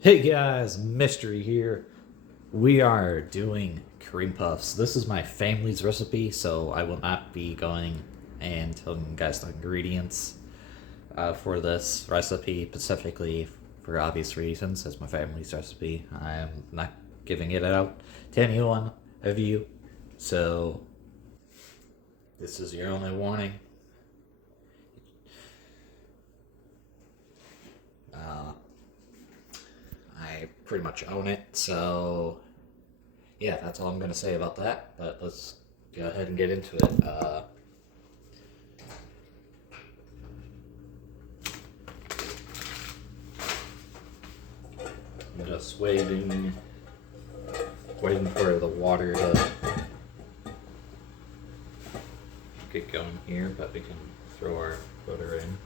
Hey guys, Mystery here. We are doing cream puffs. This is my family's recipe, so I will not be going and telling you guys the ingredients for this recipe, specifically for obvious reasons. As my family's recipe, I am not giving it out to anyone of you. So, this is your only warning. Uh, I pretty much own it, so yeah, that's all I'm gonna say about that. But let's go ahead and get into it. I'm just waiting for the water to get going here, but we can throw our butter in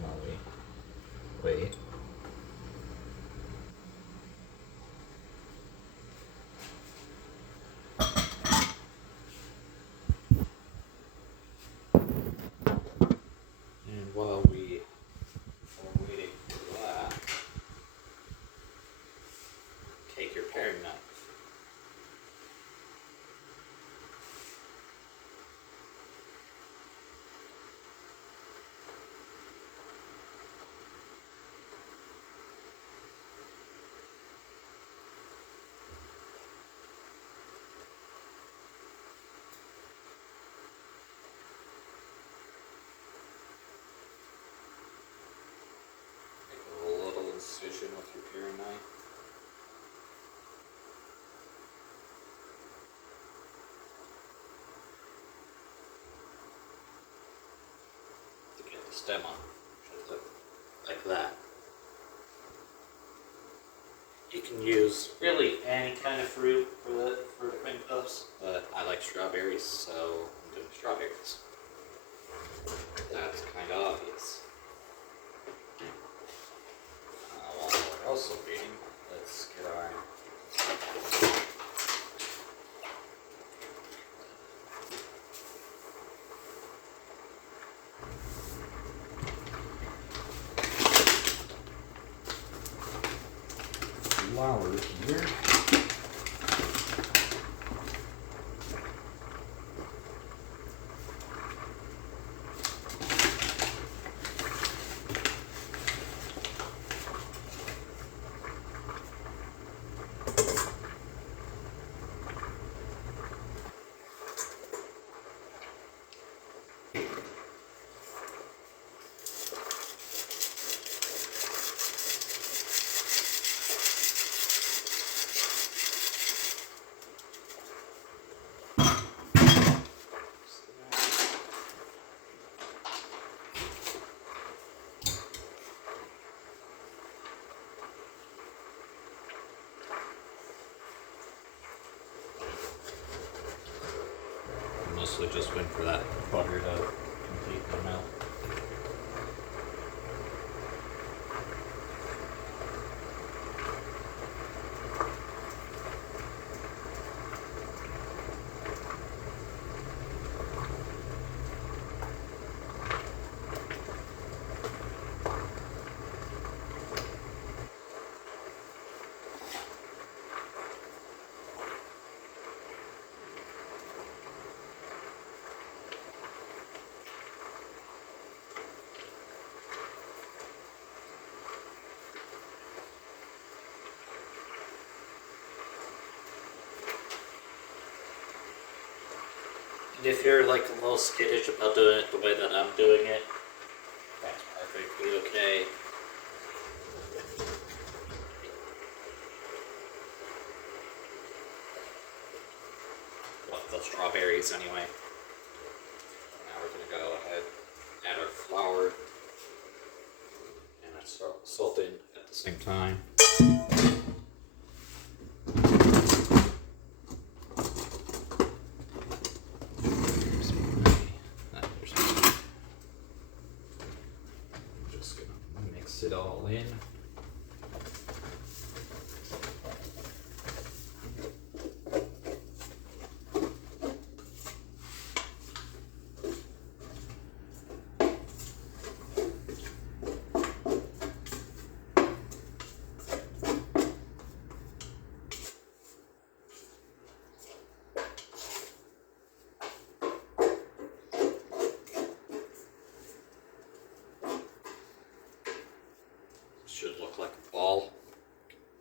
while we wait. And while we are waiting for that, take your paring knife. Make a little incision with your paring knife. To get the stem on, like that. You can use really any kind of fruit for the cream puffs, but I like strawberries, so I'm doing strawberries. That's kind of obvious. While we're also waiting, let's get our flour here. Mostly just waiting for that butter to completely melt. And if you're like a little skittish about doing it the way that I'm doing it, that's perfectly okay. Well, the strawberries anyway. Now we're gonna go ahead, add our flour and our salt in at the same time. Just gonna mix it all in. should look like a ball.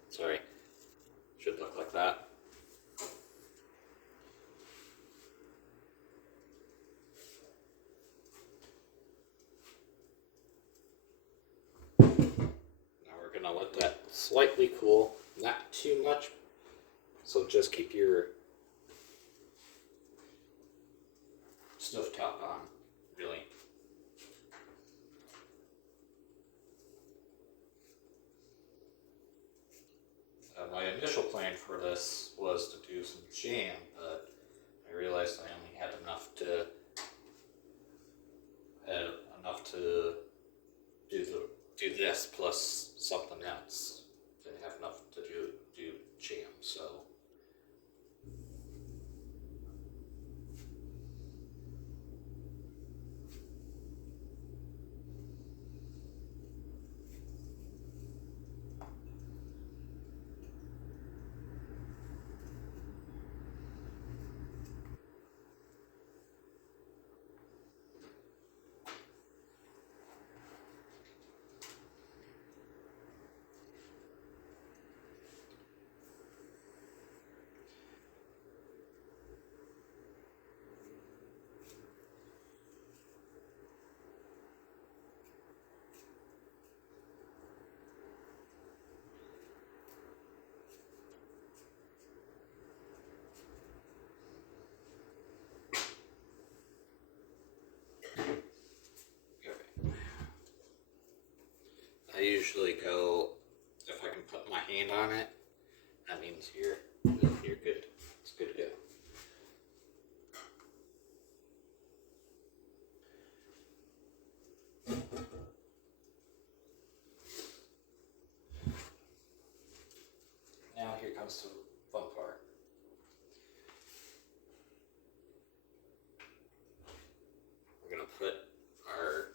Sorry. Should look like that. Now we're going to let that slightly cool, not too much. So just keep your stovetop on, really. My initial plan for this was to do some jam, but I realized I only had enough to do this plus something else. Didn't have enough to do jam, so. I usually go, if I can put my hand on it, that means you're good. It's good to go. Now here comes the fun part. We're going to put our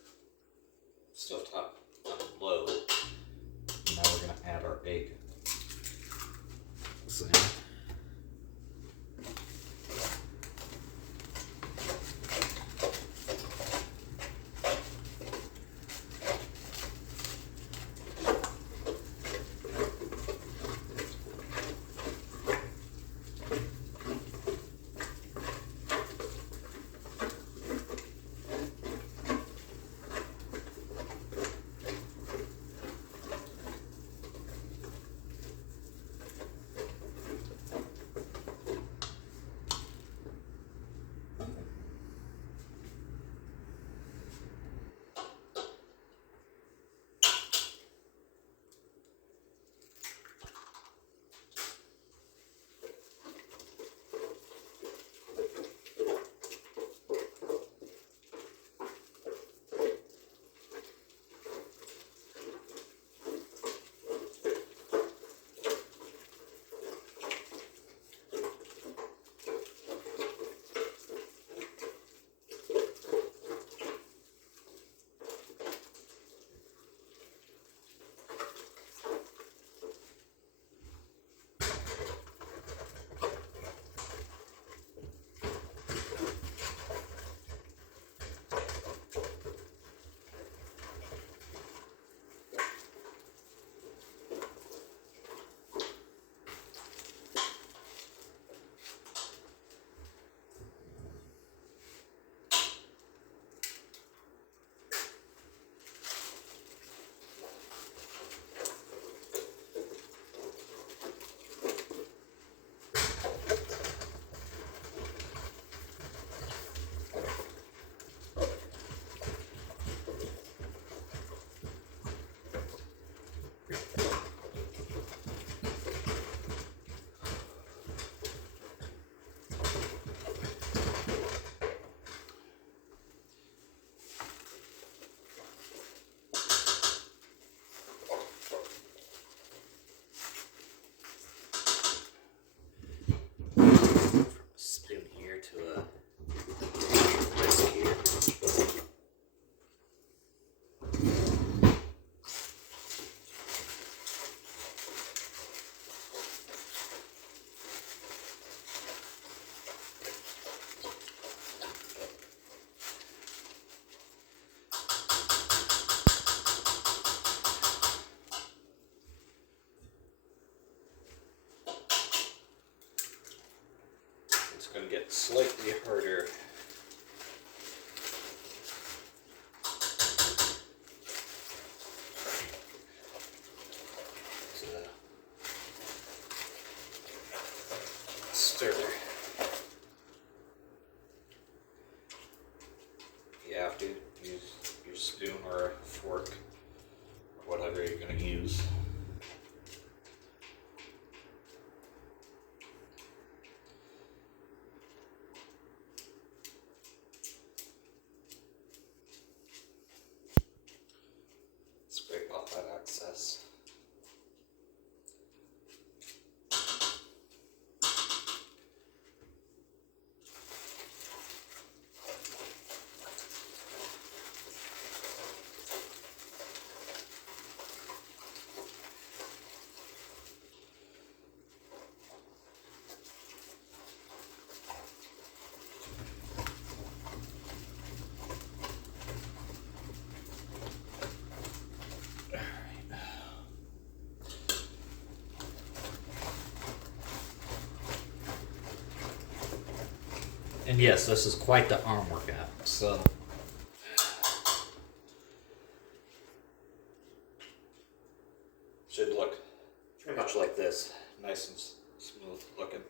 stovetop on low. Now we're going to add our egg. So, going to get slightly harder. Stir. You have to use your spoon or a fork, or whatever you're going to use. Scrape off that excess. And yes, this is quite the arm workout, so. Should look pretty much like this. Nice and smooth looking.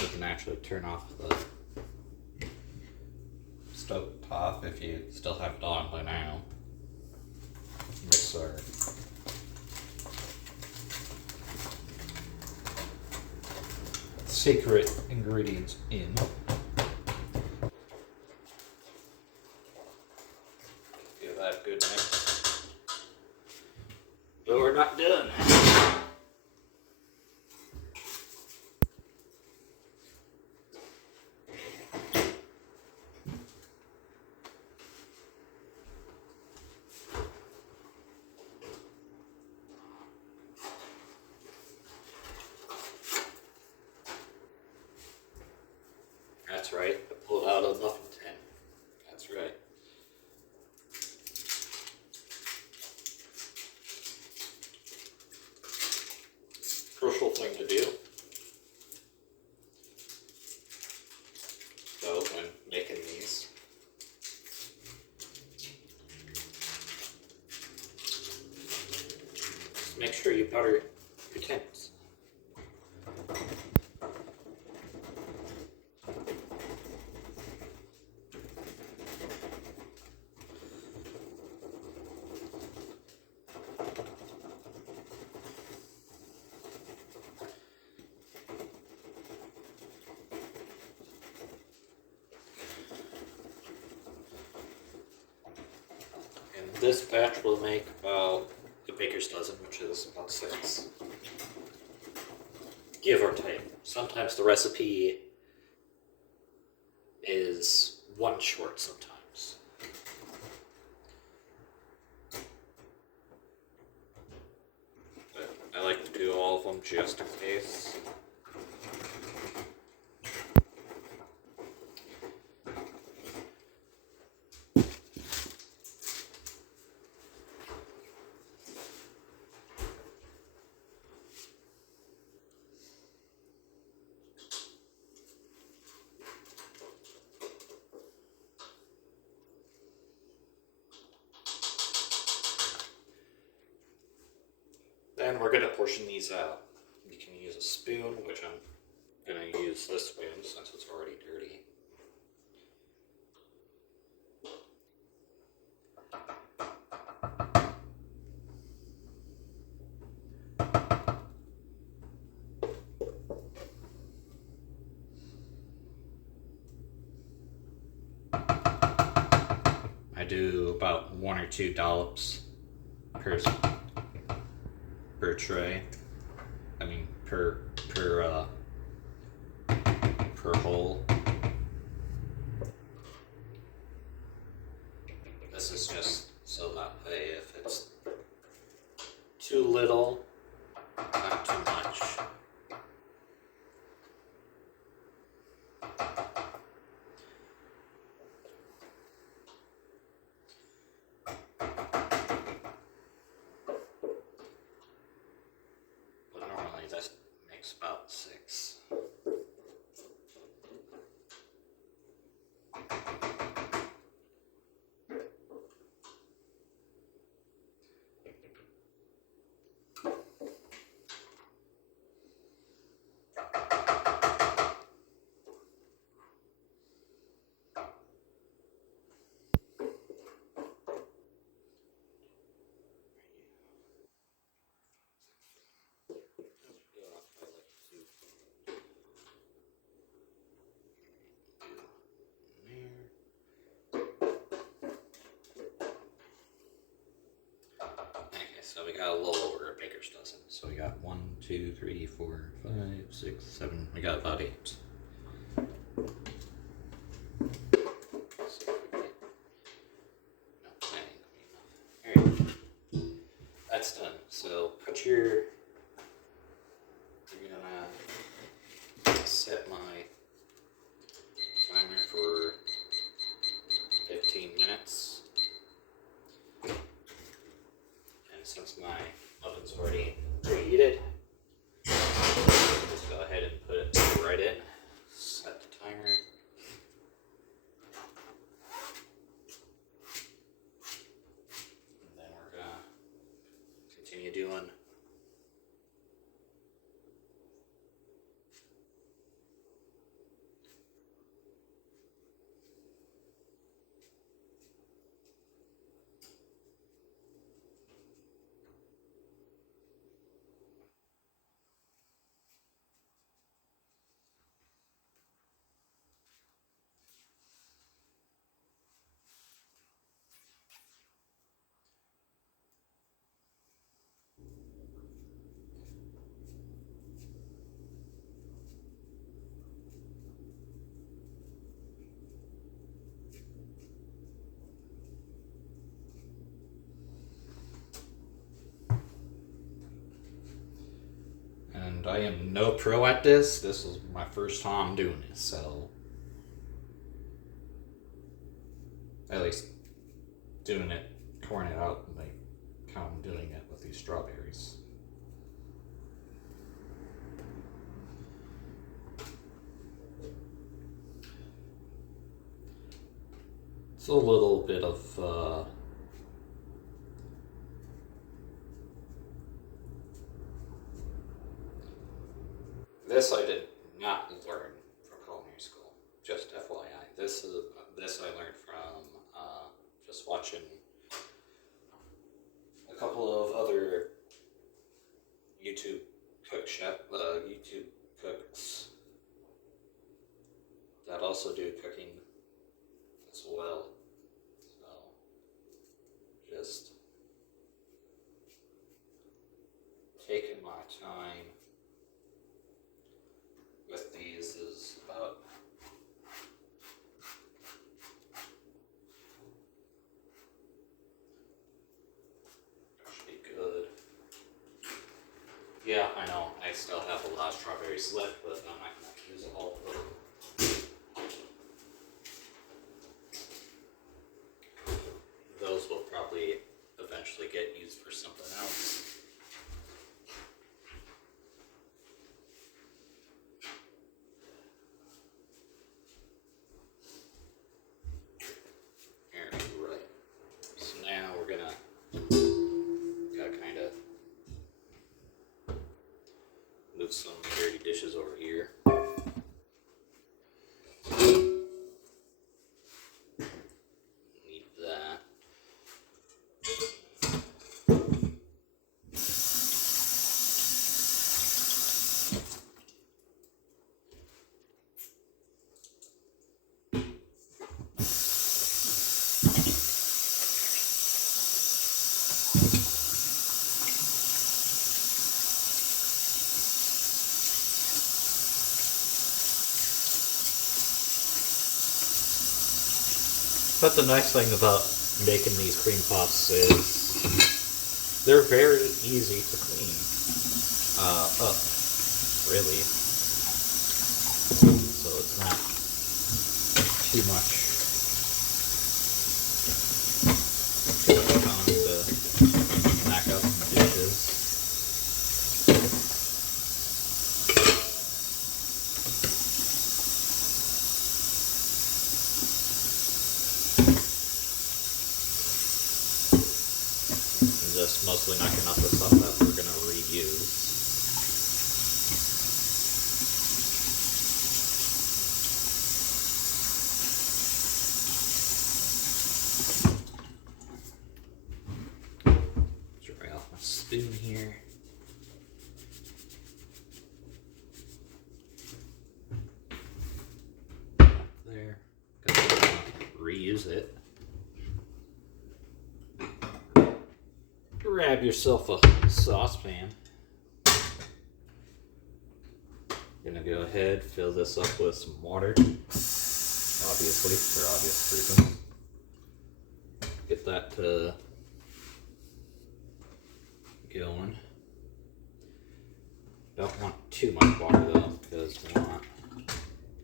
You can actually turn off the stove top if you still have it on by now. Mix our secret ingredients in. Give that a good mix. But we're not done. That's right, I pulled out a muffin tin. That's right. Crucial thing to do. So when making these, make sure you butter your tins. This batch will make about a baker's dozen, which is about 6. Give or take. Sometimes the recipe is 1 short sometimes. But I like to do all of them just in case. Then we're going to portion these out. You can use a spoon, which I'm going to use this spoon since it's already dirty. 1 or 2 dollops per tray. I mean per hole. This is just so that way if it's too little, not too much. But normally that makes about 6. So we got a little over a baker's dozen. So we got 1, 2, 3, 4, 5, 6, 7. We got about 8. Alright. That's done. So put your. You're gonna set my timer for 15 minutes. Since my oven's already preheated, just go ahead and put it right in, set the timer. And then we're gonna continue doing and I am no pro at this. This is my first time doing this, so at least doing it, pouring it out like how I'm doing it with these strawberries. It's a little bit of this I did not learn from culinary school. Just FYI, this I learned from just watching a couple of other YouTube YouTube cooks that also do cooking as well. So just taking my time with these is about should be good. Yeah, I know. I still have a lot of strawberries left, but I'm not going to use all of them. Those will probably eventually get used for something else. Right. So now we're gonna kind of move some dirty dishes over here. Leave that. But the nice thing about making these cream puffs is they're very easy to clean up, really. So it's not too much time to knock out some dishes. Just mostly knocking out the stuff that we're going to reuse. Dry off my spoon here. There. Because I'm going to reuse it. Grab yourself a saucepan. Gonna go ahead, fill this up with some water, obviously, for obvious reasons. Get that going. Don't want too much water though, because we want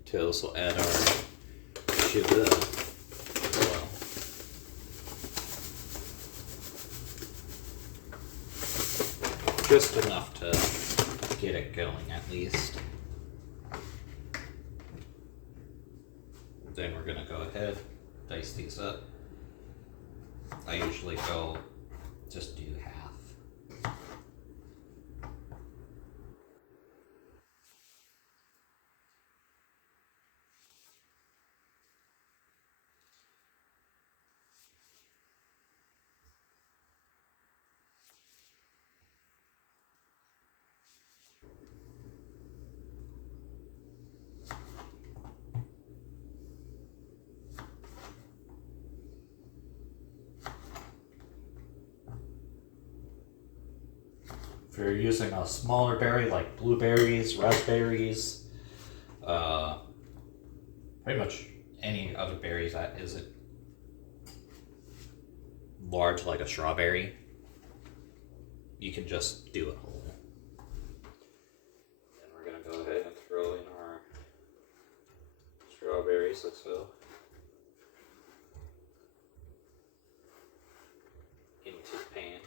to also add our sugar as well. Just enough to get it going at least. Then we're gonna go ahead, dice these up. I usually go just do half. If you're using a smaller berry like blueberries, raspberries, pretty much any other berries that isn't large like a strawberry, you can just do it whole. Then we're going to go ahead and throw in our strawberries like so. Into the pan.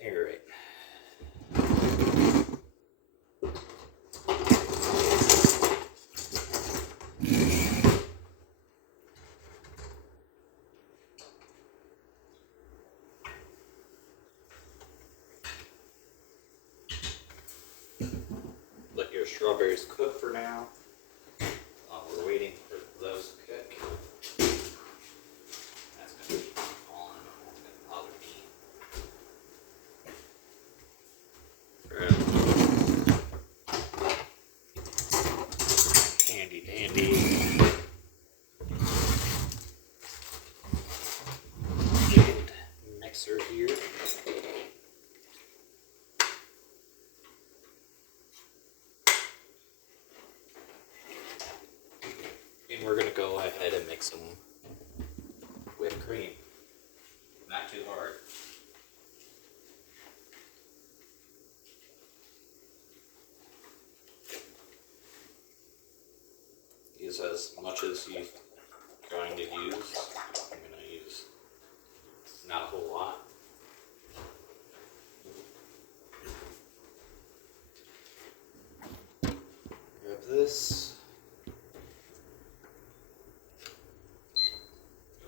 Alright. Let your strawberries cook for now. While we're waiting for those to cook. That's going to be on. That's going to bother me. Handy dandy. And mixer here. And we're going to go ahead and mix some whipped cream. Not too hard. Use as much as you're going to use. I'm going to use not a whole lot. Grab this.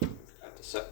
Got the set.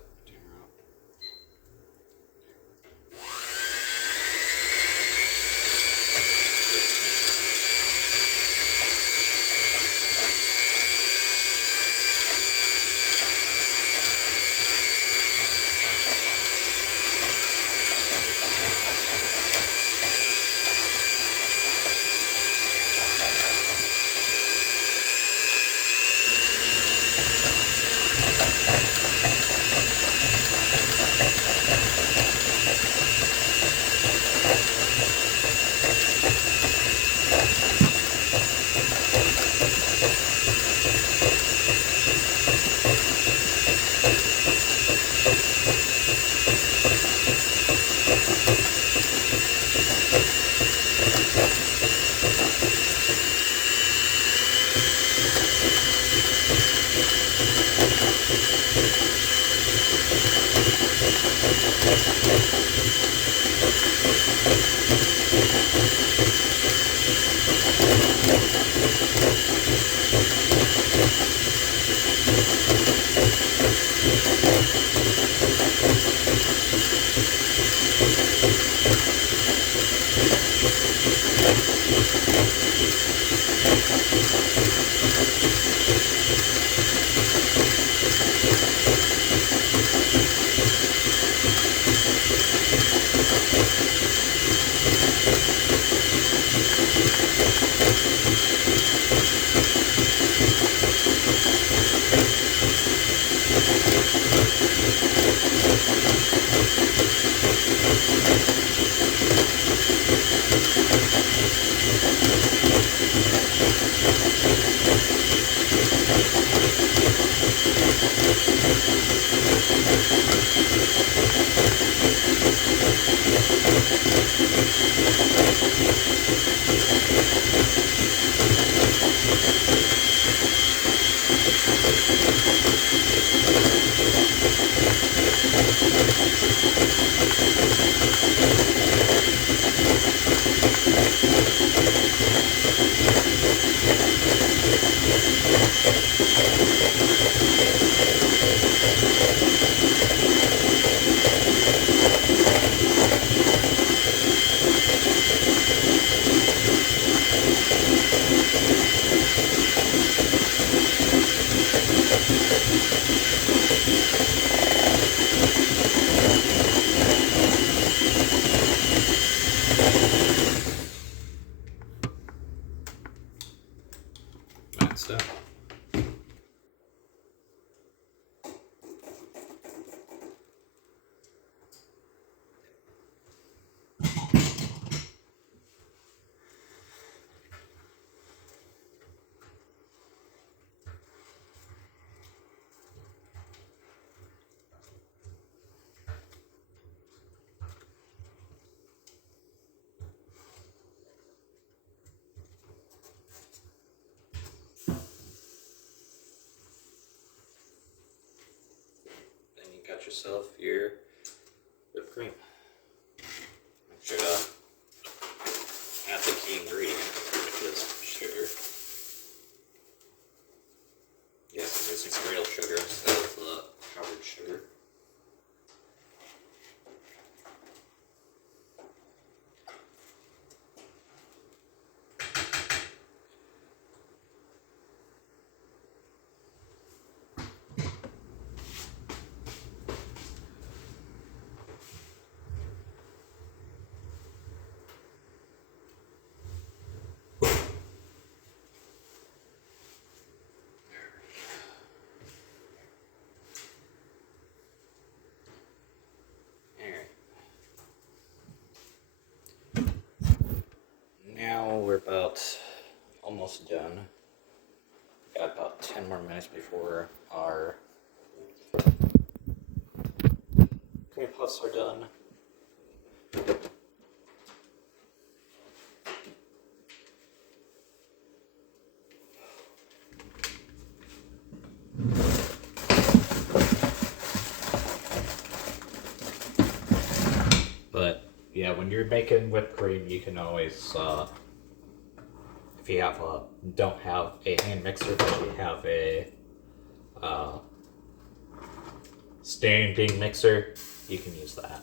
Stuff. Then you got yourself your whipped cream. Make sure to add the key ingredient, which is sugar. Yes, I'm using some real sugar instead of the powdered sugar. Now we're about almost done. Got about 10 more minutes before our cream puffs are done. But yeah, when you're making whipped cream, you can always, if you don't have a hand mixer, but you have a standing mixer, you can use that.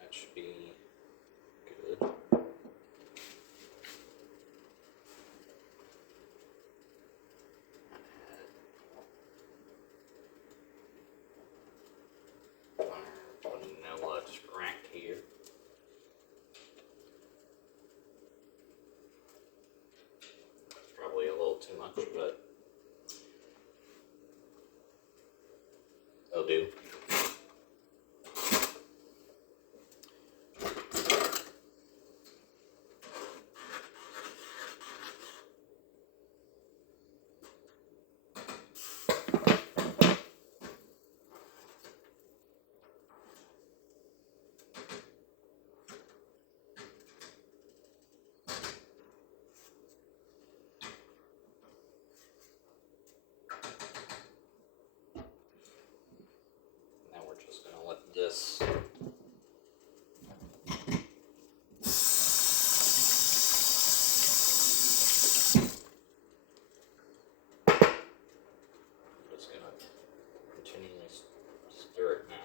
That should be good. Vanilla extract here. Probably a little too much, but it'll do. this. Just gonna continually stir it now,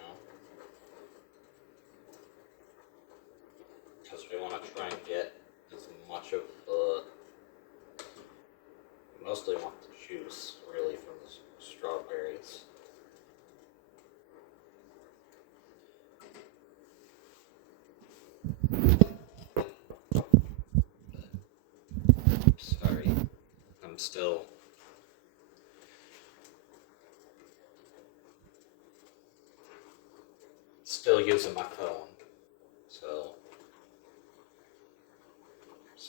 because we want to try and get as much of the, mostly want the juice really from the strawberries. Sorry, I'm still using my phone, so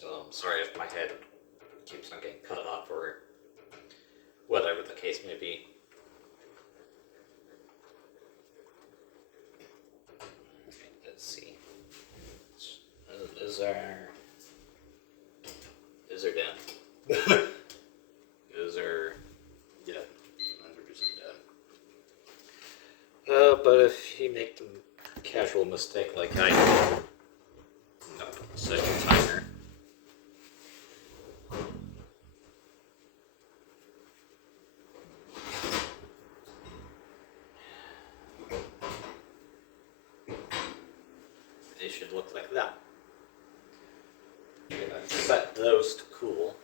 I'm sorry if my head keeps on getting cut off or whatever the case may be. Let's see. Is our done? Is our, yeah, 100% done. But if you make the casual mistake like I did, no, set your timer. They should look like that. I'm gonna set those to cool.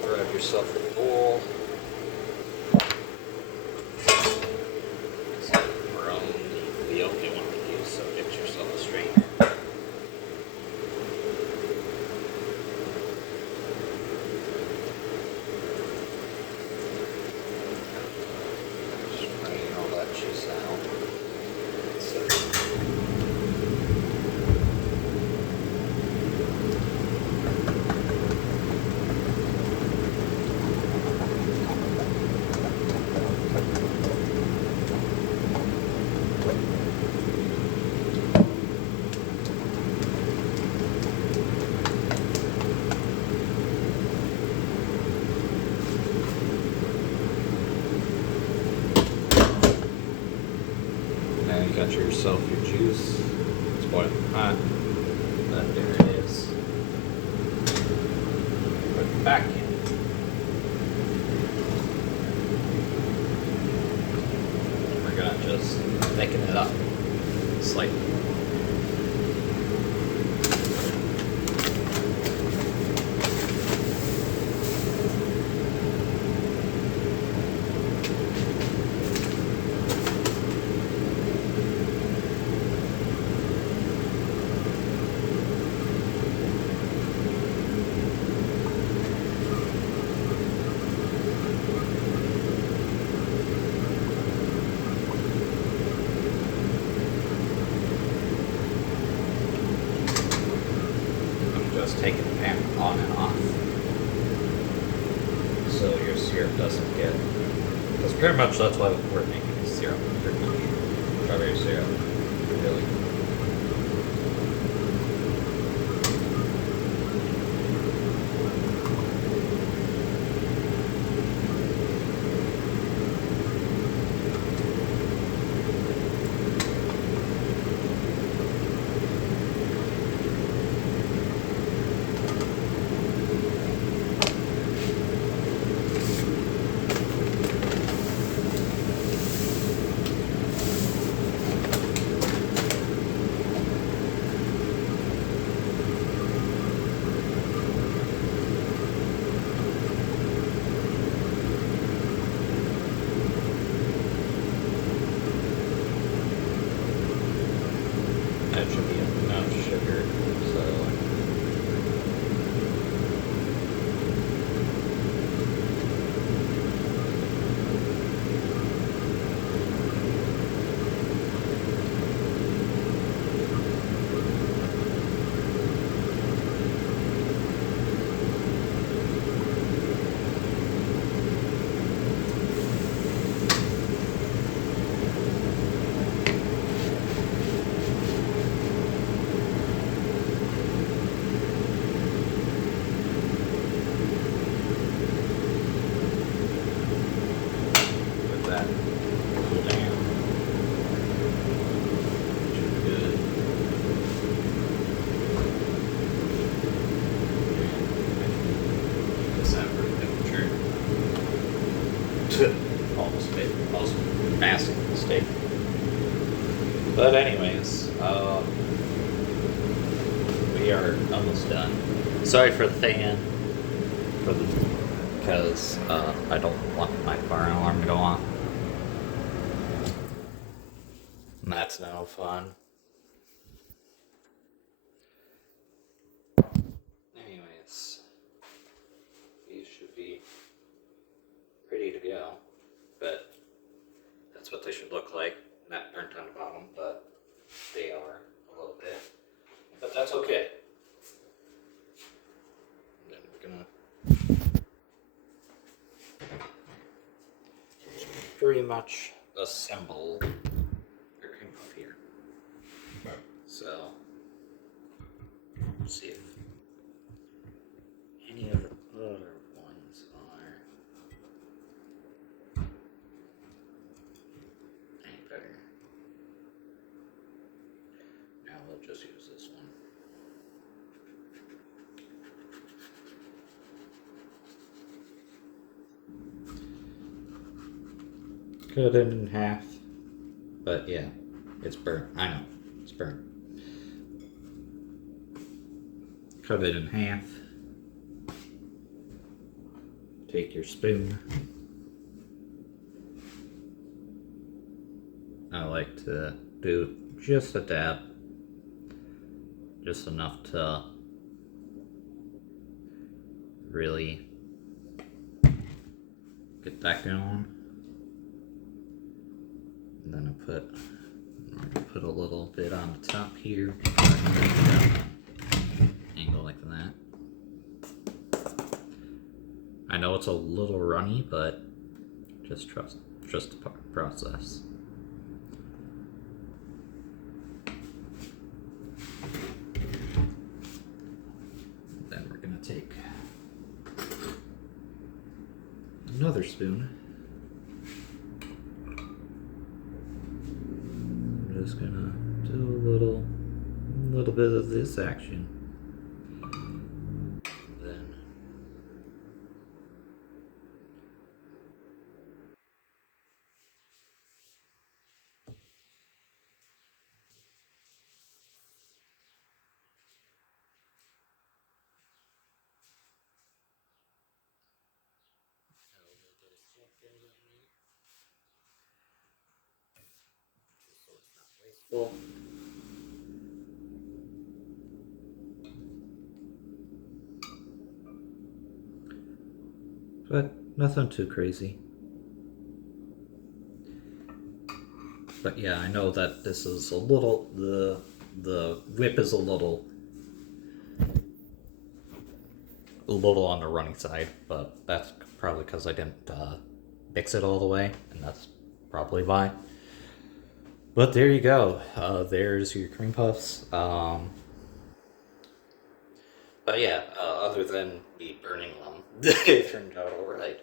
Grab yourself a bowl. We're on the only one to use, so get yourself a strainer. Strain all that juice out. Now you got yourself your juice. It's boiling hot. But there it is. Put it back in. We're gonna just thicken it up slightly. Taking the pan on and off so your syrup doesn't get, because pretty much that's why we're making syrup, pretty much strawberry syrup, really. most massive mistake. But anyways, we are almost done. Sorry for the fan, because I don't want my fire alarm to go off. And that's no fun. Anyways, these should be ready to go. But that's what they should look like. Not burnt on the bottom, but they are a little bit. But that's okay. And then we're gonna pretty much assemble your cream puff here. So, let's see if any of the other ones are any better. Now we'll just use this one. Cut it in half, but yeah, it's burnt. I know, it's burnt. Cut it in half. Take your spoon. I like to do just a dab, just enough to really get that going. And then I put a little bit on the top here, angle like that. I know it's a little runny, but just trust the process. Then we're gonna take another spoon. I'm just gonna do a little bit of this action. So it's not wasteful. But nothing too crazy. But yeah, I know that this is a little, the whip is a little on the running side, but that's probably because I didn't mix it all the way, and that's probably why. But there you go. There's your cream puffs. But yeah, other than me burning them, they turned out alright.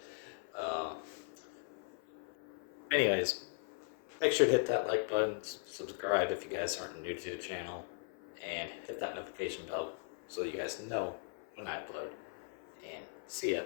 Anyways, make sure to hit that like button, subscribe if you guys aren't new to the channel, and hit that notification bell so you guys know when I upload. And see ya.